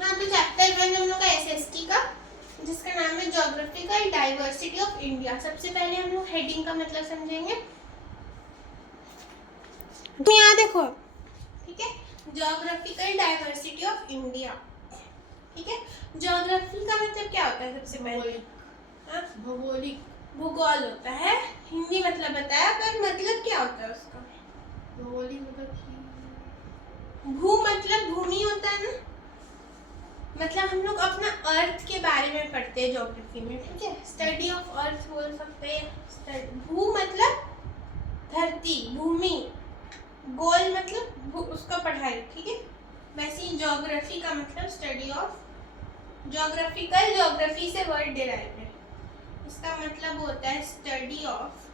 हाँ, तो चैप्टर 1 हम लोग का एसएसटी का, जिसका नाम है ज्योग्राफिकल डाइवर्सिटी ऑफ इंडिया। सबसे पहले हम लोग हेडिंग का मतलब समझेंगे। तो यहाँ देखो, ठीक है, ज्योग्राफिकल डाइवर्सिटी ऑफ इंडिया। ठीक है, ज्योग्राफी का मतलब क्या होता है? सबसे पहले भौगोलिक, भूगोल होता है। हिंदी मतलब बताया, पर मतलब क्या होता है उसका? भौगोलिक मतलब भू मतलब भूमि होता है ना, मतलब हम लोग अपना अर्थ के बारे में पढ़ते हैं ज्योग्राफी में। ठीक है, स्टडी ऑफ अर्थ बोल सकते हैं। भू मतलब धरती, भूमि। गोल मतलब उसका पढ़ाई। ठीक है, वैसे ही ज्योग्राफी का मतलब स्टडी ऑफ, ज्योग्राफिकल ज्योग्राफी से वर्ड डिराइव है, इसका मतलब होता है स्टडी ऑफ,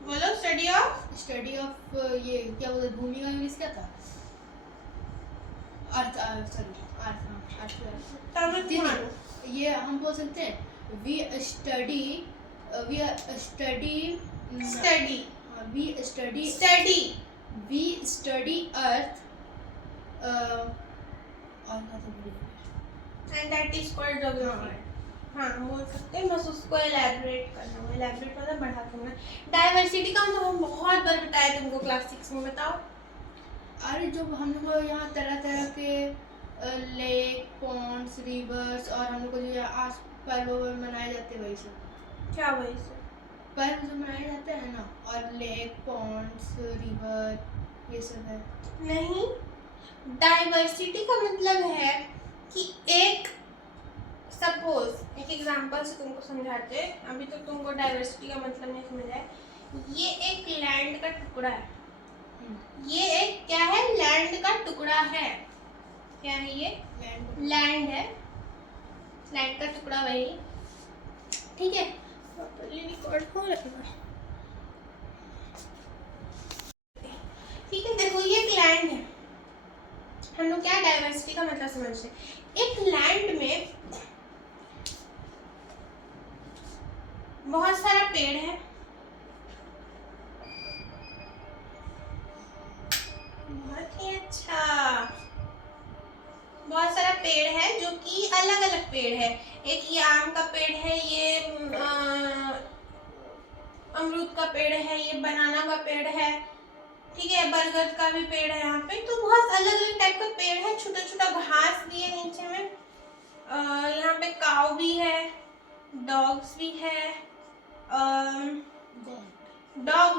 बोलो स्टडी ऑफ ये क्या बोलते, भूमि का इंग्लिश क्या था? Earth, sorry earth. ये हम बोल सकते हैं we study earth and that is called geography. हाँ, बोल सकते हैं, बस उसको एलैबोरेट करना। एलैबोरेट मतलब बढ़ा करना। डाइवर्सिटी का मतलब हम बहुत बार बताया तुमको क्लास 6 में, बताओ। अरे जो हम लोग यहाँ तरह तरह के लेक, पॉन्ड्स, रिवर्स, और हम लोग को जो आस पर्व मनाए जाते हैं वही सब। क्या वही से पर्व जो मनाए जाते हैं ना, और लेक, पॉन्ड्स, रिवर, ये सब है। नहीं, डाइवर्सिटी का मतलब है कि एक, सपोज एक एग्जांपल से तुमको समझाते हैं। अभी तो तुमको डाइवर्सिटी का मतलब नहीं समझ आया। ये एक लैंड का टुकड़ा है। ये एक क्या है? लैंड का टुकड़ा है। क्या है ये? लैंड है, लैंड का टुकड़ा वही। ठीक है, रिकॉर्ड हो रहा है। ठीक है, देखो ये एक लैंड है। हम लोग क्या डाइवर्सिटी का मतलब समझते हैं? एक लैंड में बहुत सारा पेड़ है, बहुत ही अच्छा, बहुत सारा पेड़ है जो कि अलग अलग पेड़ है। एक ये आम का पेड़ है, ये अमरूद का पेड़ है, ये बनाना का पेड़ है। ठीक है, बरगद का भी पेड़ है यहाँ पे। तो बहुत अलग अलग टाइप का पेड़ है, छोटा छोटा घास भी है नीचे में। यहाँ पे काऊ भी है, डॉग्स भी है, डॉग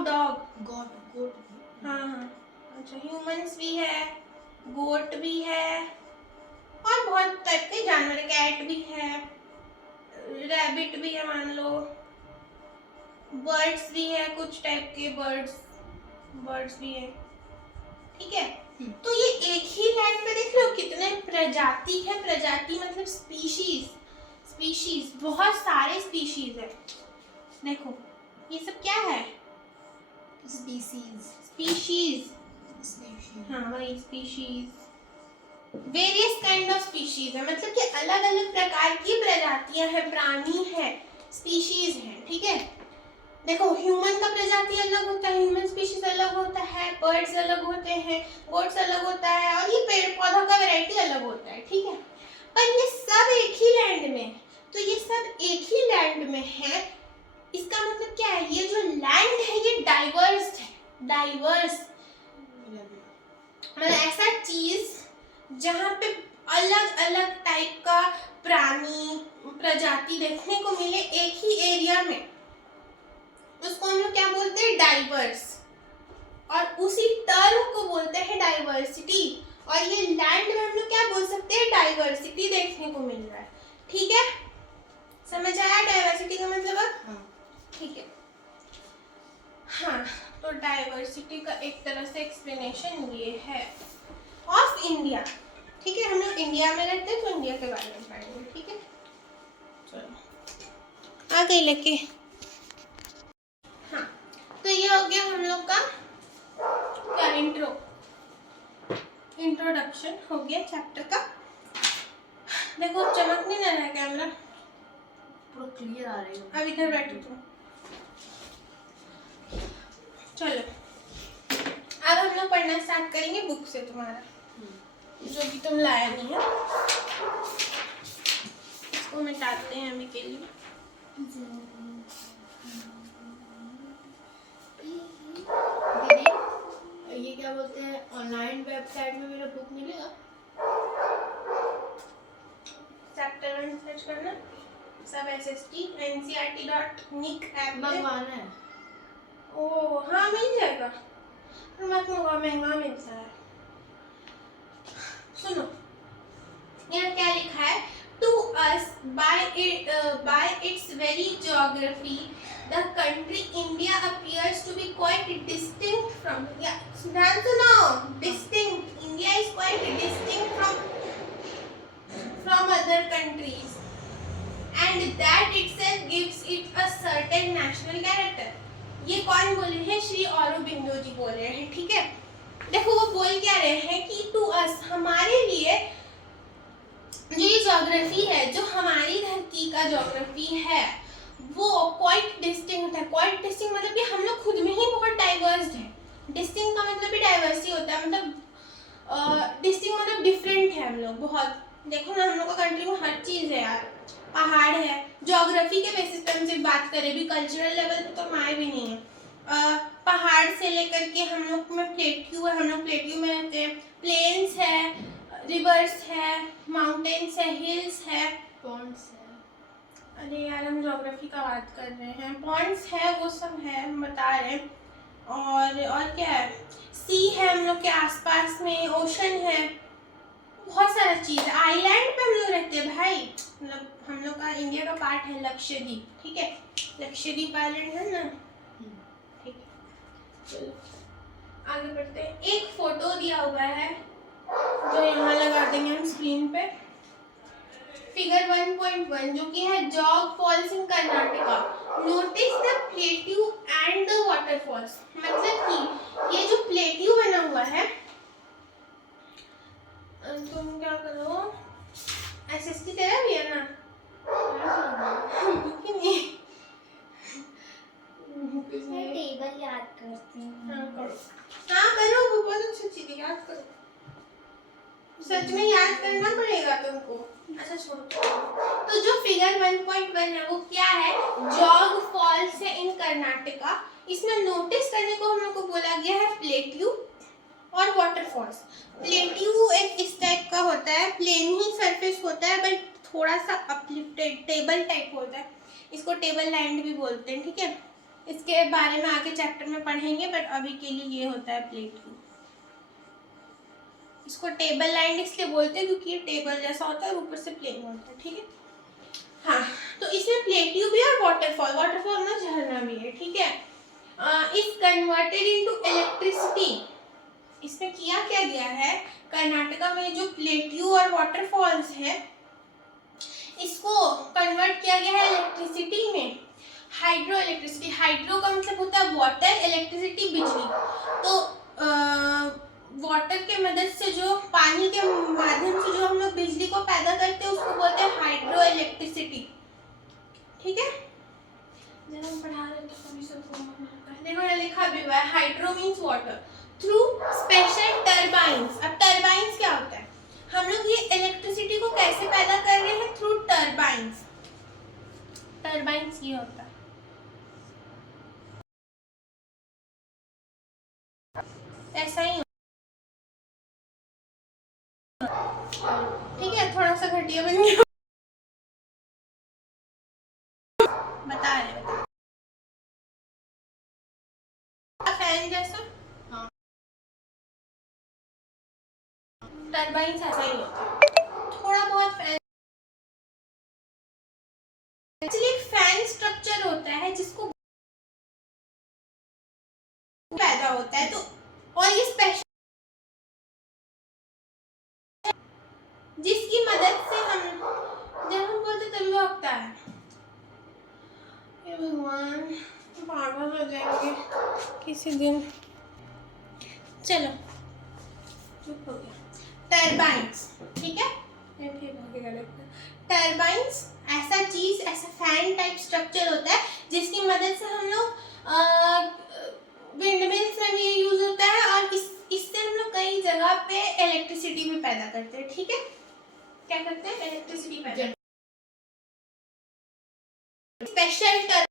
गोट, हाँ हाँ, अच्छा, ह्यूमंस भी है, गोट भी है, और बहुत टाइप के जानवर, कैट भी है, रैबिट भी है मान लो, बर्ड्स भी है, कुछ टाइप के बर्ड्स भी है। ठीक है, तो ये एक ही लैंड में देख रहे हो कितने प्रजाति है। प्रजाति मतलब स्पीशीज, स्पीशीज, बहुत सारे स्पीशीज है। देखो ये सब क्या है? स्पीशीज, हाँ वही species. Various kind of species है, मतलब कि अलग अलग प्रकार की प्रजातियां हैं, प्राणी है, स्पीशीज है। ठीक है, देखो ह्यूमन का प्रजाति अलग होता है, ह्यूमन स्पीशीज अलग होता है, बर्ड्स अलग होते हैं, गोट्स अलग होता है, और ये पेड़ पौधों का वैरायटी अलग होता है। ठीक है, पर ये सब एक ही लैंड में, तो ये सब एक ही लैंड में है। इसका मतलब क्या है? ये जो लैंड है ये डाइवर्स है। डाइवर्स मतलब ऐसा चीज जहाँ पे अलग अलग टाइप का प्राणी प्रजाति देखने को मिले एक ही एरिया में, उसको हम लोग क्या बोलते हैं? डाइवर्स। और उसी टर्म को बोलते हैं डाइवर्सिटी। और ये लैंड में हम लोग क्या बोल सकते हैं? डाइवर्सिटी देखने को मिल रहा है। ठीक है, समझ आया डाइवर्सिटी का मतलब? हाँ। ठीक है, हाँ, तो डाइवर्सिटी का एक तरह से एक्सप्लेनेशन ये है ऑफ इंडिया। ठीक है, हम लोग इंडिया में रहते हैं तो इंडिया के बारे में पढ़ेंगे। ठीक है, चलो आ गई लेके। हाँ, तो ये हो गया हम लोग का क्या, इंट्रोडक्शन हो गया चैप्टर का। देखो चमक नहीं आ रहा है कैमरा, पूरा क्लियर आ रही है। अब इधर बैठो तुम। चलो अब हम लोग पढ़ना स्टार्ट करेंगे बुक से तुम्हारा। जो भी तुम लाया नहीं है इसको मिटाते हैं अभी के लिए। दीदी ये क्या बोलते हैं, ऑनलाइन वेबसाइट में मेरा बुक मिलेगा? चैप्टर 1 सर्च करना, सब SST ncrt.nic ऐप में मंगवाना है। ओह हाँ मिल जाएगा, पर मत मंगाओ, महंगा मिलता है। सुनो यहाँ क्या लिखा है, to us by its very geography the country India appears to be quite distinct from, ध्यान सुनो, distinct, India is quite distinct from other countries and that itself gives it a certain national character। ये कौन बोल रहे हैं? श्री औरोबिंदो जी बोल रहे हैं, ठीक है। देखो वो बोल क्या रहे हैं कि टू अस, हमारे लिए जो ये ज्योग्राफी है, जो हमारी धरती का ज्योग्राफी है वो क्वाइट डिस्टिंक्ट है। क्वाइट डिस्टिंक्ट मतलब कि हम लोग खुद में ही बहुत डाइवर्स है। डिस्टिंक्ट का मतलब भी डाइवर्सिटी होता है, मतलब डिस्टिंक्ट मतलब डिफरेंट है हम लोग बहुत। देखो ना हम लोग का कंट्री में हर चीज़ है यार, पहाड़ है, ज्योग्राफी के बेसिस पे हम सिर्फ बात करें भी, कल्चरल लेवल पे तो माय भी नहीं है। पहाड़ से लेकर के हम लोग में प्लेट्यू है, हम लोग प्लेट्यू में रहते हैं, प्लेन्स है, रिवर्स है, माउंटेन्स है, हिल्स है, पॉन्ड्स है। अरे यार हम ज्योग्राफी का बात कर रहे हैं, पॉन्ड्स है, वो सब है हम बता रहे हैं। और क्या है, सी है हम लोग के आसपास में, ओशन है, बहुत सारा चीज़ है। आइलैंड पे हम लोग रहते हैं भाई, मतलब हम लोग का इंडिया का पार्ट है लक्षद्वीप, ठीक है, लक्षद्वीप आइलैंड है ना, ठीक है। चलो आगे बढ़ते हैं। एक फोटो दिया हुआ है जो यहाँ लगा देंगे हम स्क्रीन पे, फिगर 1.1 जो कि है jog falls in Karnataka. Notice the plateau and the waterfalls, मतलब कि ये जो प्लेट्यू बना हुआ है, तुम क्या करो, SST तेरा भी है ना, कि नहीं टेबल याद करती हूँ। हाँ करो, वो बहुत अच्छी चीज है, याद करो, सच में याद करना पड़ेगा तुमको। अच्छा छोड़ो, तो जो फिगर 1.1 है वो क्या है, जॉग फॉल्स है इन कर्नाटका। इसमें नोटिस करने को हम लोग को बोला गया है प्लेट्यू और वाटरफॉल्स। प्लेट्यू एक इस टाइप का होता है, प्लेन ही सरफेस होता है बट थोड़ा सा अपलिफ्टेड टेबल टाइप होता है, इसको टेबल लैंड भी बोलते हैं, ठीक है। इसके बारे में आगे चैप्टर में पढ़ेंगे बट अभी के लिए ये होता है प्लेट्यू। इसको टेबल लैंड इसलिए बोलते हैं क्योंकि ये टेबल जैसा होता है, ऊपर से प्लेन होता है, ठीक है। हाँ तो इसमें प्लेट्यू भी और वाटरफॉल में झरना भी है, ठीक है। Is converted into electricity. इसमें किया क्या गया है, कर्नाटका में जो प्लेट्यू और वाटरफॉल्स है इसको कन्वर्ट किया गया है इलेक्ट्रिसिटी में, हाइड्रो इलेक्ट्रिसिटी। हाइड्रो का मतलब होता है वाटर, इलेक्ट्रिसिटी बिजली। तो वाटर के मदद से जो पानी के माध्यम से जो हम लोग बिजली को पैदा करते हैं उसको बोलते हैं हाइड्रो इलेक्ट्रिसिटी, ठीक है। जब हम पढ़ा रहे थे तभी सब देखो यहाँ लिखा भी हुआ है, hydro means water through special turbines. अब टर्बाइंस क्या होता है, हम लोग ये इलेक्ट्रिसिटी को कैसे पैदा कर रहे हैं, थ्रू टर्बाइंस। टर्बाइंस ये होता है, ऐसा ही, ठीक है। थोड़ा सा घटिया बन गया, बता रहे फैन जैसा, हाँ। टर्बाइंस ऐसा ही होता है, थोड़ा बहुत फैन। एक्चुअली एक फैन स्ट्रक्चर होता है जिसको पैदा होता है, तो और ये स्पेशल जिसकी मदद से हम जब हम बोलते तभी भागता है। हे भगवान, पागल हो जाएंगे किसी दिन। चलो चुप हो गया। टर्बाइंस, ठीक है, टर्बाइंस ऐसा चीज, ऐसा फैन टाइप स्ट्रक्चर होता है जिसकी मदद से हम लोग विंड मिल्स में भी यूज होता है और इस इससे हम लोग कई जगह पे इलेक्ट्रिसिटी भी पैदा करते हैं, ठीक है। क्या करते हैं? इलेक्ट्रिसिटी पैदा। स्पेशल टर्म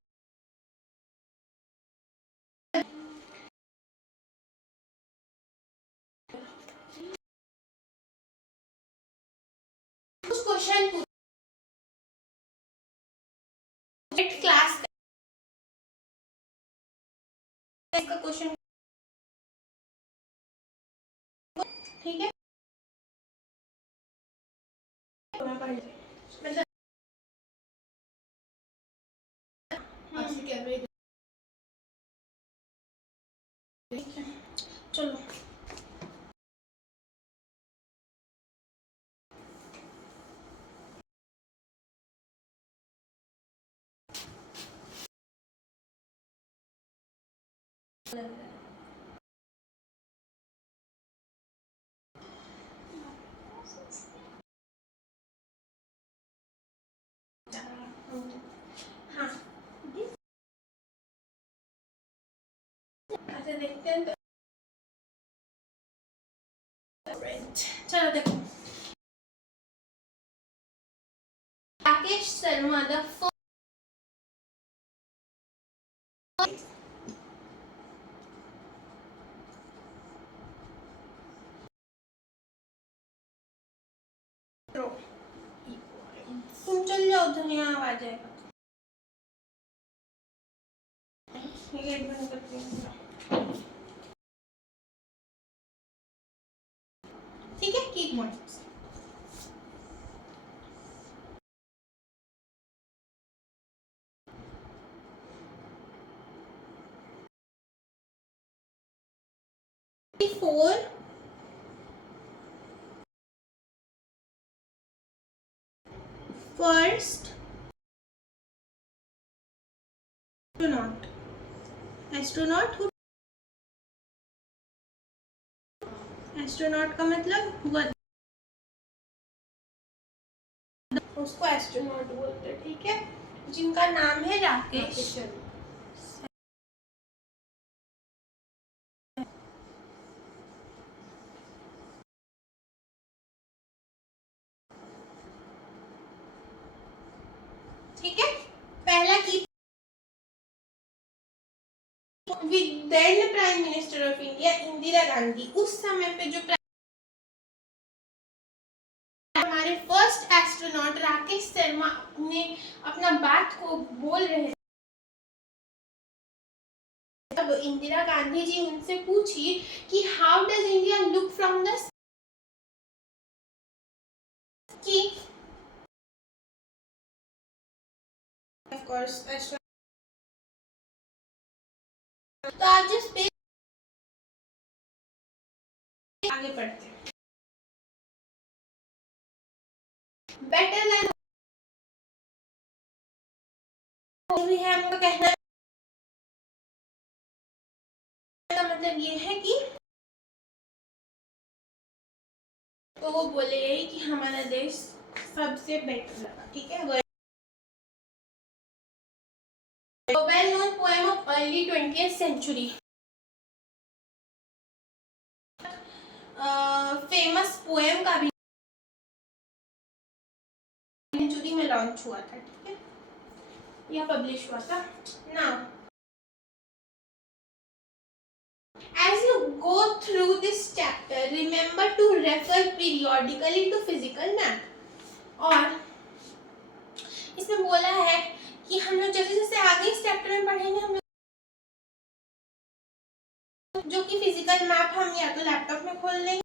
कुछ क्वेश्चन क्लास का क्वेश्चन, ठीक है। मतलब आपसे कैमरे चलो हाँ, अच्छा देखते हैं। चलो देखो, राकेश शर्मा द तुम चल जाओ उधर, यहाँ आ जाएगा। गेट बंद करती हूँ, ठीक है। Keep mode. Four first astronaut, astronaut का मतलब हुआ, उसको एस्ट्रोनॉट बोलते हैं, ठीक है। जिनका नाम है राकेश शर्मा। ठीक है। पहला की then prime minister of India Indira Gandhi, उस समय पे जो हमारे फर्स्ट एस्ट्रोनॉट राकेश शर्मा ने अपना बात को बोल रहे थे, तब इंदिरा गांधी जी उनसे पूछी कि how does India look from the key, of course तो आज जो स्पेस, आगे बढ़ते हैं। बेटर देन भी है, हमको कहना का मतलब ये है कि, तो वो बोले यही कि हमारा देश सबसे बेटर लगा, ठीक है। Well known poem of early 20th century, famous poem का भी सेंचुरी में लॉन्च हुआ था, ठीक है, या पब्लिश हुआ था। Now as you go through this chapter remember to refer periodically to physical math। और इसमें बोला है कि हम लोग जैसे जैसे आगे इस चैप्टर में पढ़ेंगे, हम लोग जो कि फिजिकल मैप हम या तो लैपटॉप में खोल लेंगे,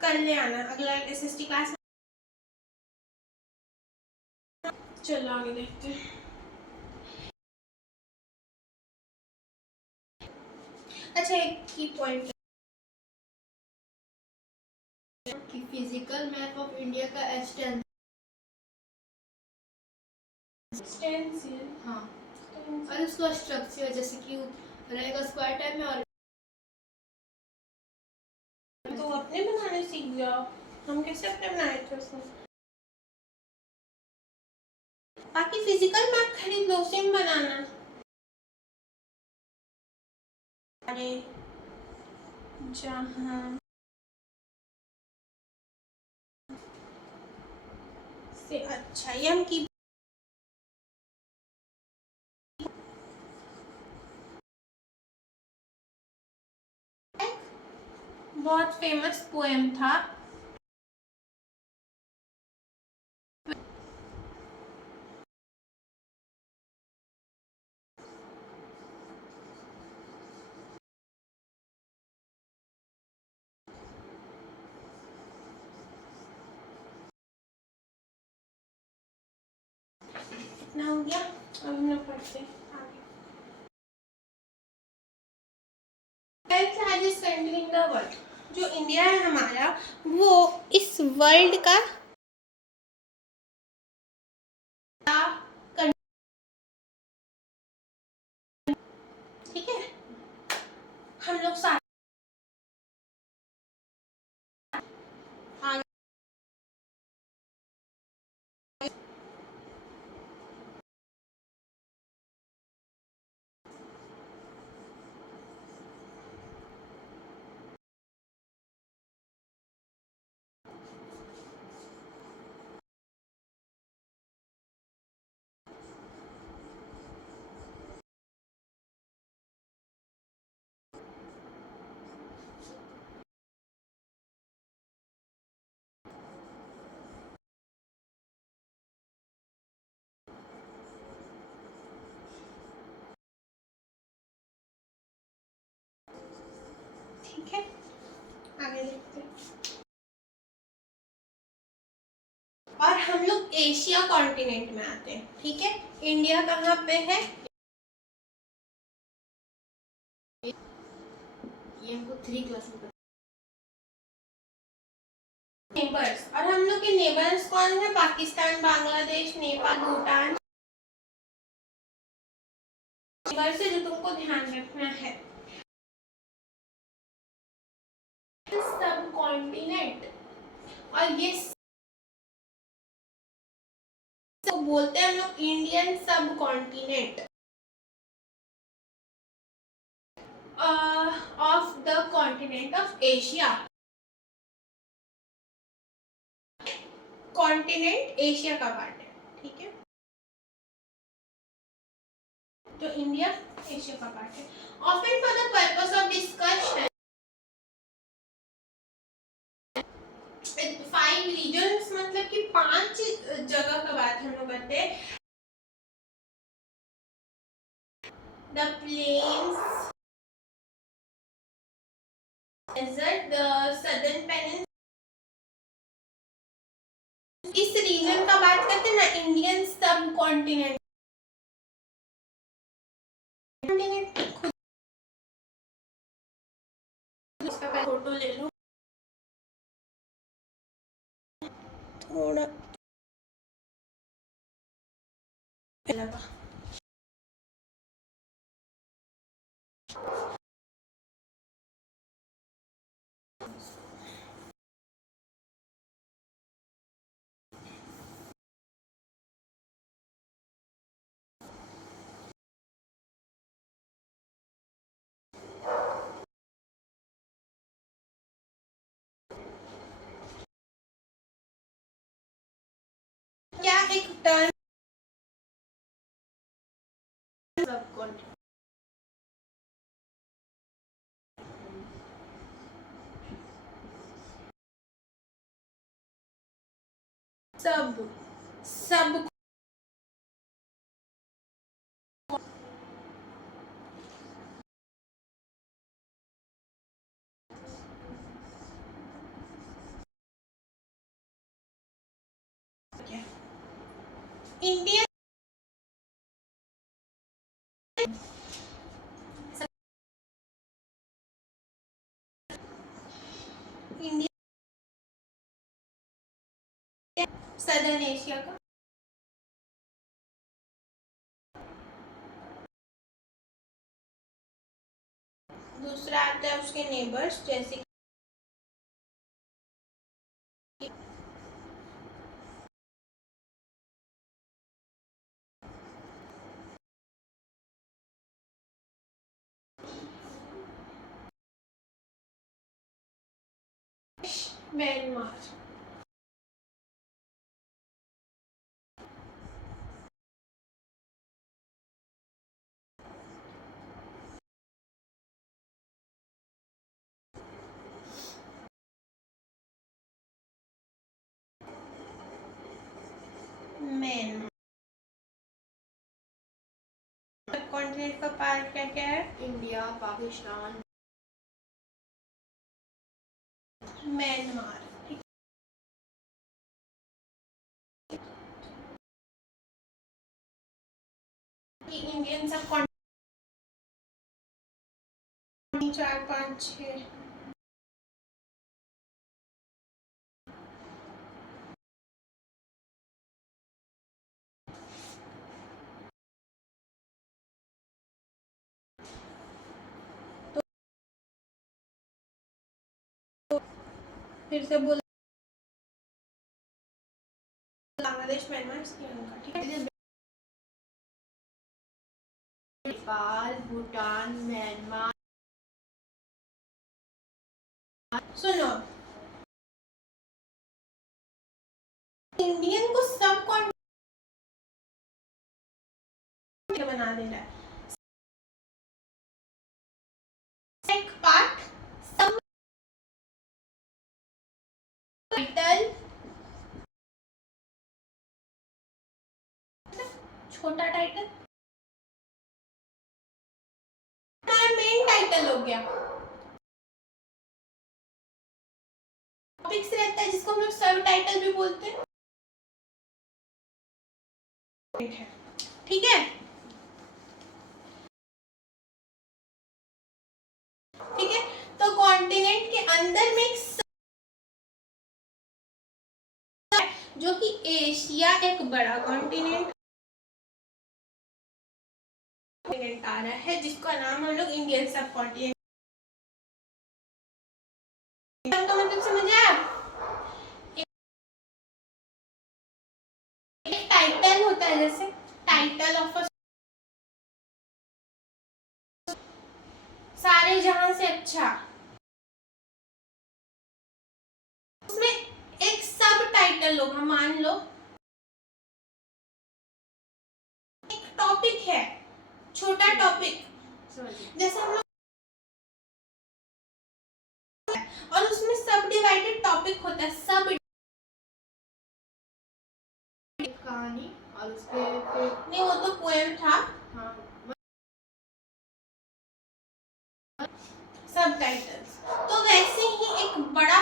कर ले आना अगला एसएसटी क्लास में। चलो आगे देखते हैं। अच्छा, एक की पॉइंट कि फिजिकल मैप ऑफ इंडिया का स्टेंसिल, हाँ, और उसका स्ट्रक्चर जैसे कि रहेगा स्क्वायर टाइप में, और तो अपने बनाने सीख जाओ, हम कैसे अपने बनाए थे उसमें। बाकी फिजिकल मैप खरीद लो, सिम बनाना। अरे जहाँ से अच्छा यम की बहुत फेमस पोएम था। इतना हो गया, अब हम लोग पढ़ते हैं आगे। Health largest country in the world, जो इंडिया है हमारा, वो इस वर्ल्ड का ठीक है। हम लोग साथ आगे ठीक है, आगे देखते हैं। और हम लोग एशिया कॉन्टिनेंट में आते हैं, ठीक है। इंडिया कहाँ पे है? ये हमको 3 क्लास में नेबर्स, और हम लोग के नेबर्स कौन है? पाकिस्तान, बांग्लादेश, नेपाल, भूटान। नेबर से जो तुमको ध्यान रखना है, सब कॉन्टिनेंट, और ये तो बोलते हैं हम लोग Indian subcontinent of the continent of Asia. Continent Asia का पार्ट है, ठीक है। तो इंडिया एशिया का पार्ट है। Often for the purpose of discussion 5 regions, मतलब कि 5 जगह का बात हम लोग करते हैं। The plains, desert, the southern peninsula। इस रीजन का बात करते हैं ना, इंडियन सब कॉन्टिनेंट। खुद इसका पहले फोटो ले लो थोड़ा लगा। क्या एक टर्म सब कॉन्टिनेंट सब सब इंडिया इंडिया सदर्न एशिया का। दूसरा आता है उसके नेबर्स, जैसे म्यांमार, म्यांमार। कॉन्टिनेंट का पार्ट क्या क्या है? India, Pakistan, Myanmar. इंडियन सब कॉन्टिनेंट 4 5 6 फिर से बोल। बांग्लादेश, म्यांमार, श्रीलंका। ठीक है, नेपाल, भूटान, म्यांमार। सुनो, इंडियन को सब कॉन्टिनेंट बना दे रहा है। एक पार्ट सब टाइटल, छोटा टाइटल हमारा मेन टाइटल हो गया। टॉपिक्स रहता है जिसको हम लोग सब टाइटल भी बोलते हैं। ठीक है, ठीक है। तो कॉन्टिनेंट के अंदर में एक जो कि एशिया एक बड़ा कॉन्टिनेंट आ रहा है, जिसका नाम हम लोग इंडियन सब कॉन्टिनेंट। तो मतलब समझ आया? एक टाइटल होता है, जैसे टाइटल ऑफ सारे जहां से अच्छा, उसमें एक सब टाइटल होगा। मान लो एक टॉपिक है, छोटा टॉपिक, जैसे हम लोग, और उसमें सब डिवाइडेड टॉपिक होता है। सब कहानी और उसके फिर नहीं, वो तो पोएम था। हाँ सब टाइटल्स। तो वैसे ही एक बड़ा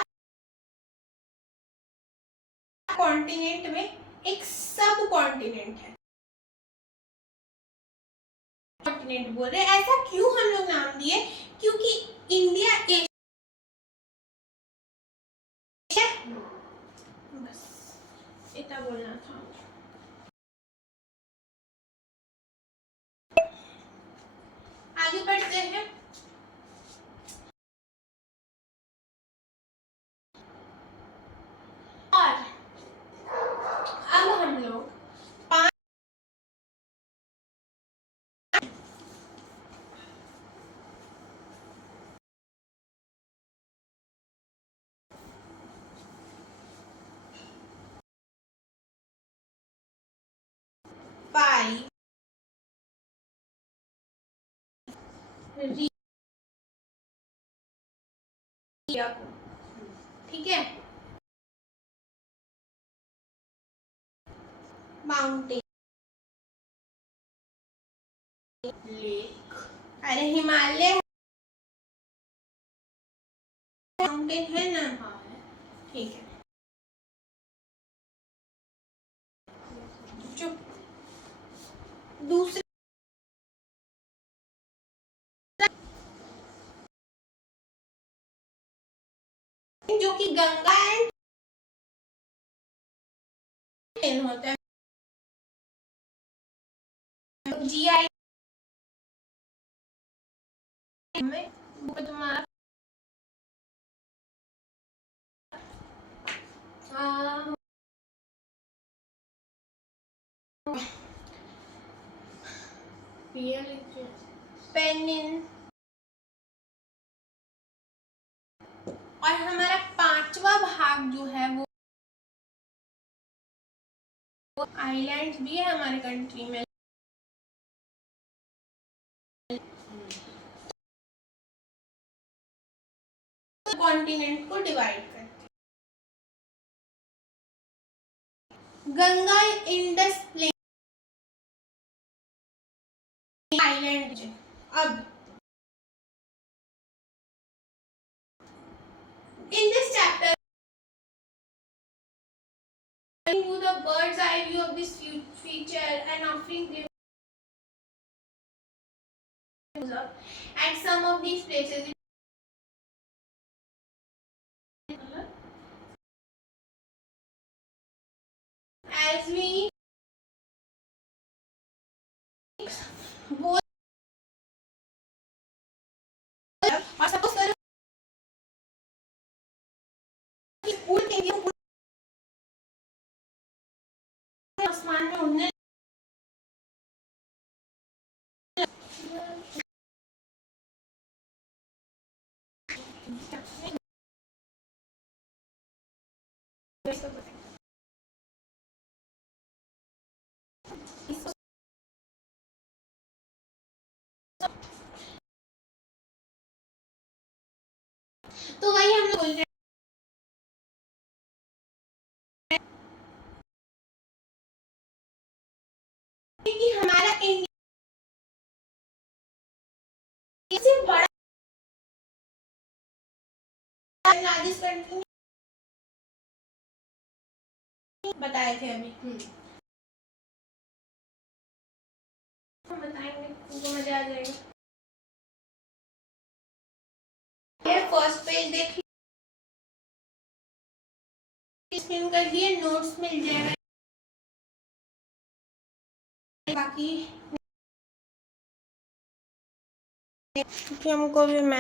कॉन्टिनेंट में एक सब कॉन्टिनेंट है। कॉन्टिनेंट बोल रहे हैं, ऐसा क्यों हम लोग नाम दिए? क्योंकि इंडिया एशिया, बस इतना बोलना था। आगे बढ़ते हैं। और अब हम लोग 5 ठीक है, माउंटेन, लेक, अरे हिमालय माउंटेन है ना? हाँ है, ठीक है, चुप। दूसरा जो कि गंगा एंड होता है, जीआई में तुम्हारा पीएल पेनिन, और हमारा 5 पांचवा भाग जो है वो आइलैंड्स भी है हमारे कंट्री में। कॉन्टिनेंट को डिवाइड करते हैं। गंगा इंडस प्लेन आइलैंड है। अब in this chapter giving you the bird's eye view of this feature and offering views at some of these places. As we both और सपोज करो कि उड़ते हुए आसमान में उड़ने तो वही हम लोग बोल रहे हैं कि हमारा इंडिया से बड़ा लार्जेस्ट कंट्री बताए थे अभी। हम बताएंगे तुमको मजा आ जाएगा। ये फर्स्ट पेज देखिए, स्क्रीन कर दिए, नोट्स मिल जाएगा। बाकी क्योंकि हमको भी मैं